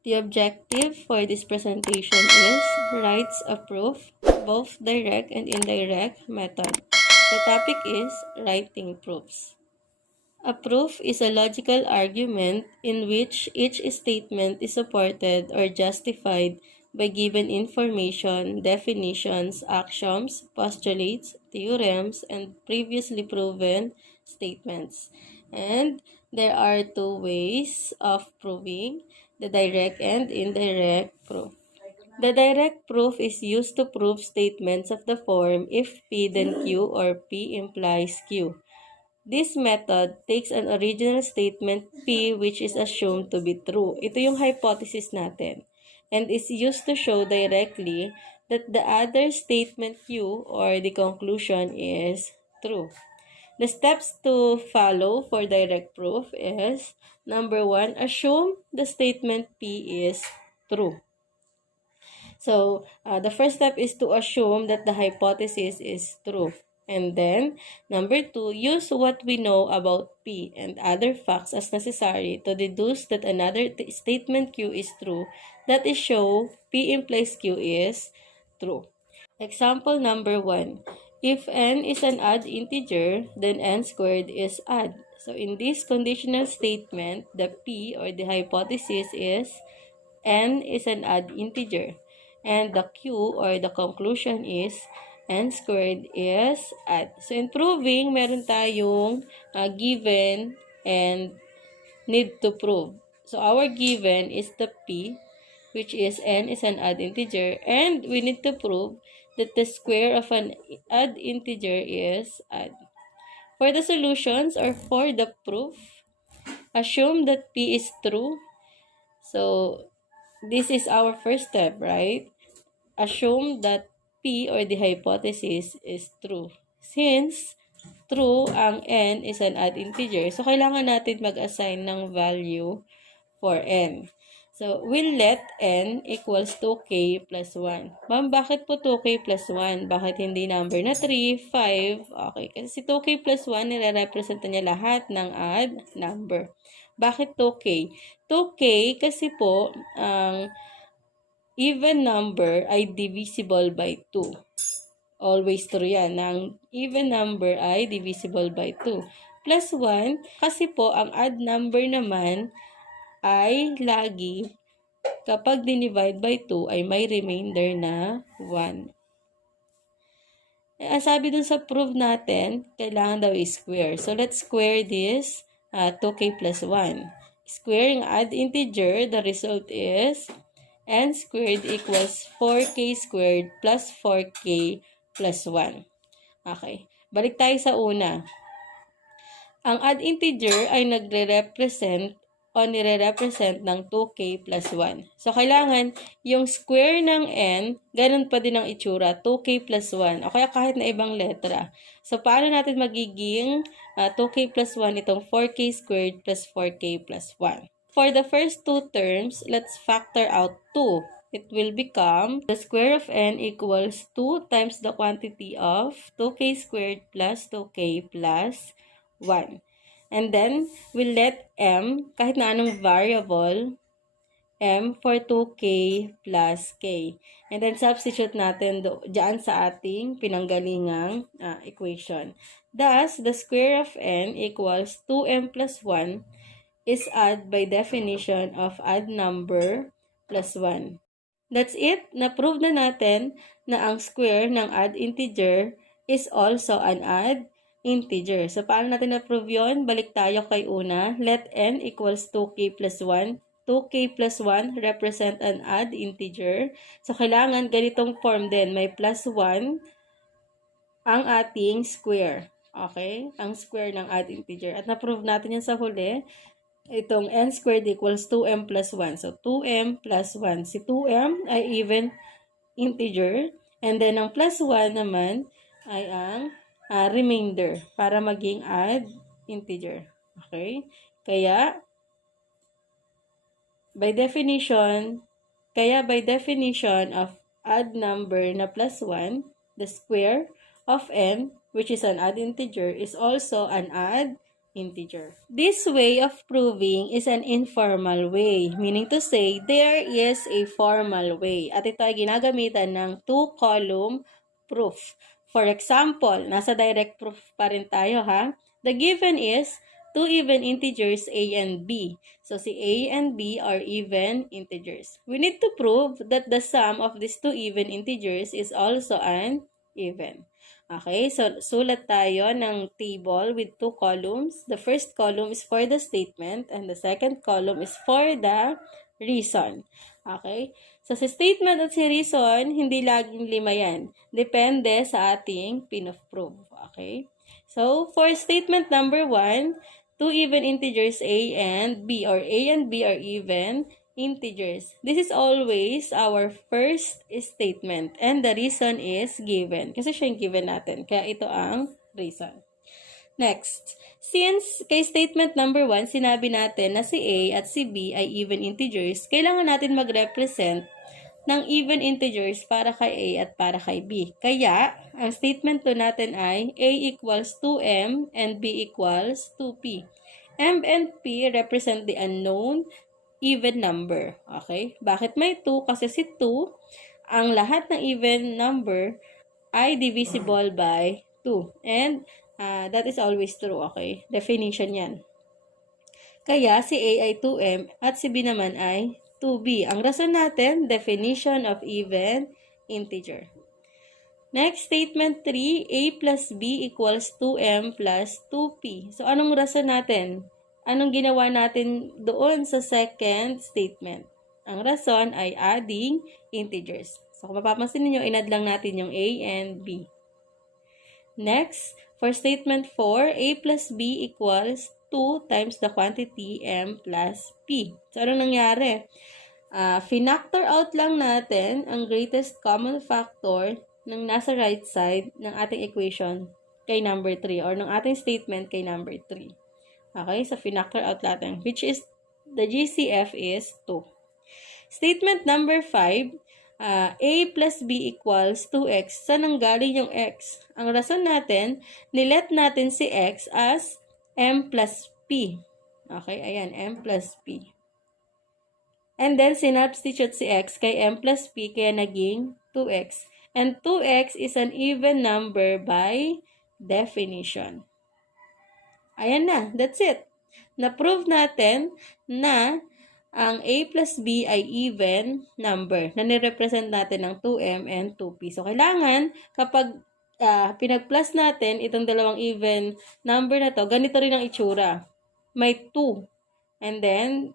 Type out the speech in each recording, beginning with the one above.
The objective for this presentation is rights of proof, both direct and indirect method. The topic is writing proofs. A proof is a logical argument in which each statement is supported or justified by given information, definitions, axioms, postulates, theorems, and previously proven statements. And there are two ways of proving the direct and indirect proof. The direct proof is used to prove statements of the form if P then Q or P implies Q. This method takes an original statement P which is assumed to be true. Ito yung hypothesis natin. And is used to show directly that the other statement Q or the conclusion is true. The steps to follow for direct proof is, number 1, assume the statement P is true. So, the first step is to assume that the hypothesis is true. And then, number 2, use what we know about P and other facts as necessary to deduce that another statement Q is true. That is show P implies Q is true. Example number 1. If n is an odd integer, then n squared is odd. So, in this conditional statement, the P or the hypothesis is n is an odd integer. And the Q or the conclusion is n squared is odd. So, in proving, meron tayong given and need to prove. So, our given is the P, which is n is an odd integer. And we need to prove that the square of an odd integer is odd. For the solutions or for the proof, assume that P is true. So, this is our first step, right? Assume that P or the hypothesis is true. Since true ang n is an odd integer, so kailangan natin mag-assign ng value for n. So, we'll let n equals 2k plus 1. Ma'am, bakit po 2k plus 1? Bakit hindi number na 3, 5? Okay, kasi si 2k plus 1, nire-represent niya lahat ng odd number. Bakit 2k? 2k kasi po, ang even number ay divisible by 2. Always true yan. Ang even number ay divisible by 2. Plus 1, kasi po ang odd number naman ay lagi kapag dinivide by 2 ay may remainder na 1. Ang sabi dun sa proof natin, kailangan daw i-square. So, let's square this 2k plus 1. Squaring odd integer, the result is n squared equals 4k squared plus 4k plus 1. Okay. Balik tayo sa una. Ang odd integer ay nagre-represent o nire-represent ng 2k plus 1. So, kailangan yung square ng n, ganun pa din ang itsura, 2k plus 1. O kaya kahit na ibang letra. So, paano natin magiging 2k plus 1 itong 4k squared plus 4k plus 1? For the first two terms, let's factor out 2. It will become the square of n equals 2 times the quantity of 2k squared plus 2k plus 1. And then, we'll let m, kahit na anong variable, m for 2k plus k. And then, substitute natin dyan sa ating pinanggalingang equation. Thus, the square of n equals 2m plus 1 is odd by definition of odd number plus 1. That's it. Na-prove na natin na ang square ng odd integer is also an odd integer. So, paano natin na-prove yun? Balik tayo kay una. Let n equals 2k plus 1. 2k plus 1 represent an odd integer. So, kailangan ganitong form din. May plus 1 ang ating square. Okay? Ang square ng odd integer. At na-prove natin yan sa huli. Itong n squared equals 2m plus 1. So, 2m plus 1. Si 2m ay even integer. And then, ang plus 1 naman ay ang remainder para maging odd integer. Okay? Kaya, by definition of odd number na plus 1, the square of n, which is an odd integer, is also an odd integer. This way of proving is an informal way, meaning to say, there is a formal way. At ito ay ginagamitan ng two-column proof. For example, nasa direct proof pa rin tayo ha. The given is two even integers a and b. So si a and b are even integers. We need to prove that the sum of these two even integers is also an even. Okay, so sulat tayo ng table with two columns. The first column is for the statement and the second column is for the reason. Okay, so sa statement at sa reason, hindi laging 5 yan. Depende sa ating pin-of-proof. Okay, so for statement number 1, two even integers a and b, or a and b are even integers. This is always our first statement and the reason is given. Kasi siya yung given natin. Kaya ito ang reason. Next, since kay statement number 1, sinabi natin na si A at si B ay even integers, kailangan natin mag-represent ng even integers para kay A at para kay B. Kaya, ang statement 2 natin ay A equals 2M and B equals 2P. M and P represent the unknown even number. Okay? Bakit may 2? Kasi si 2, ang lahat ng even number ay divisible by 2. And that is always true. Okay? Definition yan. Kaya si A ay 2M at si B naman ay 2B. Ang rason natin, definition of even integer. Next, statement 3, A plus B equals 2M plus 2P. So, anong rason natin? Anong ginawa natin doon sa second statement? Ang rason ay adding integers. So, kung mapapansin niyo, inad lang natin yung A and B. Next, for statement 4, A plus B equals 2 times the quantity M plus P. So, anong nangyari? Finactor out lang natin ang greatest common factor ng nasa right side ng ating equation kay number 3 or ng ating statement kay number 3. Okay, so finactor out natin, which is, the GCF is 2. Statement number 5, A plus B equals 2X. Saan ang galing yung X? Ang rason natin, nilet natin si X as M plus P. Okay, ayan, M plus P. And then, sinubstitute si X kay M plus P, kaya naging 2X. And 2X is an even number by definition. Ayan na, that's it. Na-prove natin na ang A plus B ay even number na nirepresent natin ng 2M and 2P. So, kailangan kapag pinag-plus natin itong dalawang even number na to, ganito rin ang itsura. May 2 and then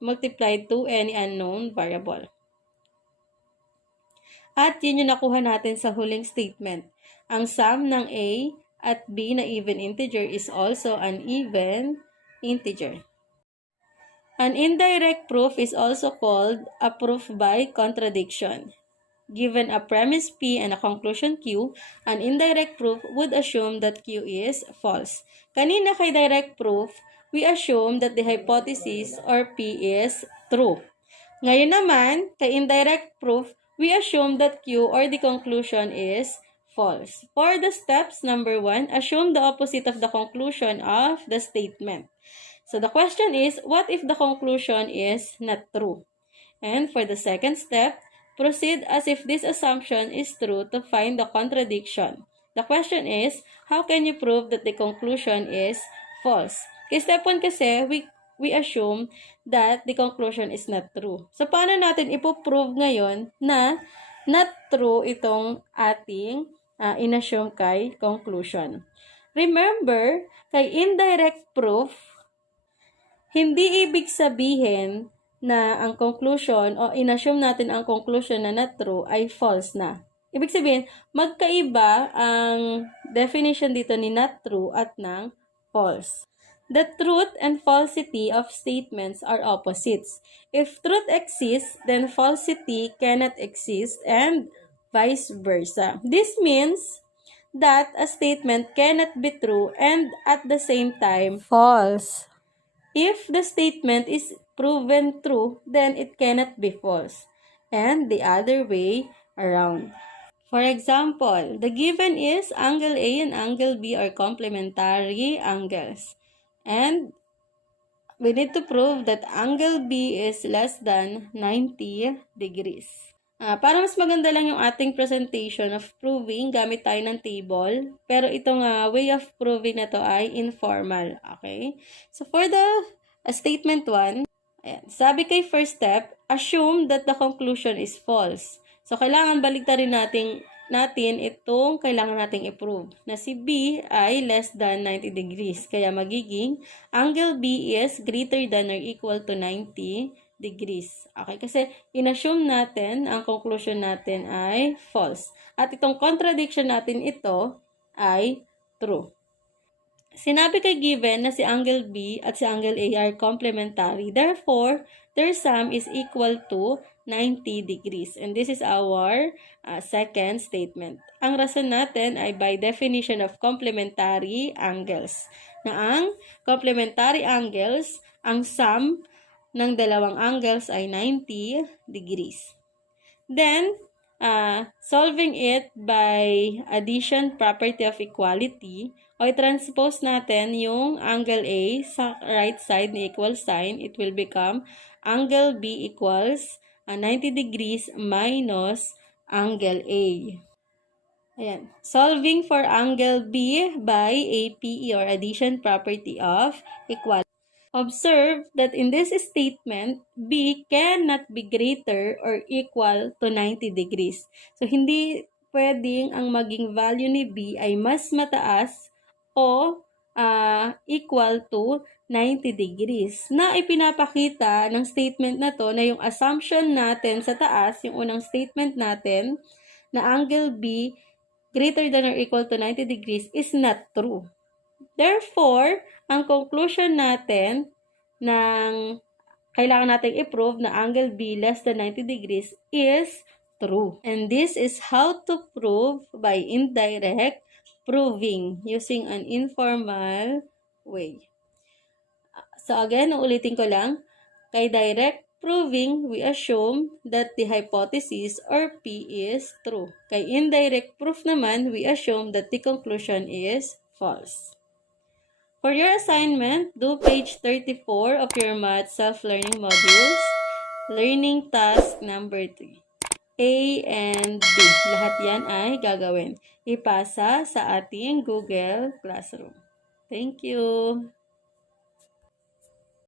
multiplied to any unknown variable. At yun yung nakuha natin sa huling statement. Ang sum ng A at B na even integer is also an even integer. An indirect proof is also called a proof by contradiction. Given a premise P and a conclusion Q, an indirect proof would assume that Q is false. Kanina kay direct proof, we assume that the hypothesis or P is true. Ngayon naman, kay indirect proof, we assume that Q or the conclusion is false. For the steps, number 1, assume the opposite of the conclusion of the statement. So the question is, what if the conclusion is not true? And for the second step, proceed as if this assumption is true to find the contradiction. The question is, how can you prove that the conclusion is false? Kay step 1 kasi, we assume that the conclusion is not true. So, paano natin ipoprove ngayon na not true itong ating inassume kay conclusion? Remember, kay indirect proof, hindi ibig sabihin na ang conclusion o inassume natin ang conclusion na not true ay false na. Ibig sabihin, magkaiba ang definition dito ni not true at ng false. The truth and falsity of statements are opposites. If truth exists, then falsity cannot exist and vice versa. This means that a statement cannot be true and at the same time false. If the statement is proven true, then it cannot be false. And the other way around. For example, the given is angle A and angle B are complementary angles. And we need to prove that angle B is less than 90 degrees. Para mas maganda lang yung ating presentation of proving, gamit tayo ng table. Pero itong way of proving na to ay informal. Okay? So for the statement 1, ayan, sabi kay first step, assume that the conclusion is false. So kailangan baligtarin natin itong kailangan nating i-prove na si B ay less than 90 degrees. Kaya magiging angle B is greater than or equal to 90 degrees. Okay, kasi inassume natin, ang conclusion natin ay false. At itong contradiction natin ito ay true. Sinabi kay given na si angle B at si angle A are complementary. Therefore, their sum is equal to 90 degrees. And this is our second statement. Ang rason natin ay by definition of complementary angles. Na ang complementary angles, ang sum ng dalawang angles ay 90 degrees. Then, solving it by addition property of equality, o i-transpose natin yung angle A sa right side ni equal sign, it will become angle B equals 90 degrees minus angle A. Ayan. Solving for angle B by APE or addition property of equality. Observe that in this statement, B cannot be greater or equal to 90 degrees. So, hindi pwedeng ang maging value ni B ay mas mataas o equal to 90 degrees. Na ipinapakita ng statement na to na yung assumption natin sa taas, yung unang statement natin, na angle B greater than or equal to 90 degrees is not true. Therefore, ang conclusion natin ng kailangan natin i-prove na angle B less than 90 degrees is true. And this is how to prove by indirect proving using an informal way. So again, ulitin ko lang, kay direct proving, we assume that the hypothesis or P is true. Kay indirect proof naman, we assume that the conclusion is false. For your assignment, do page 34 of your math self-learning modules, learning task number 3. A and B. Lahat yan ay gagawin. Ipasa sa ating Google Classroom. Thank you!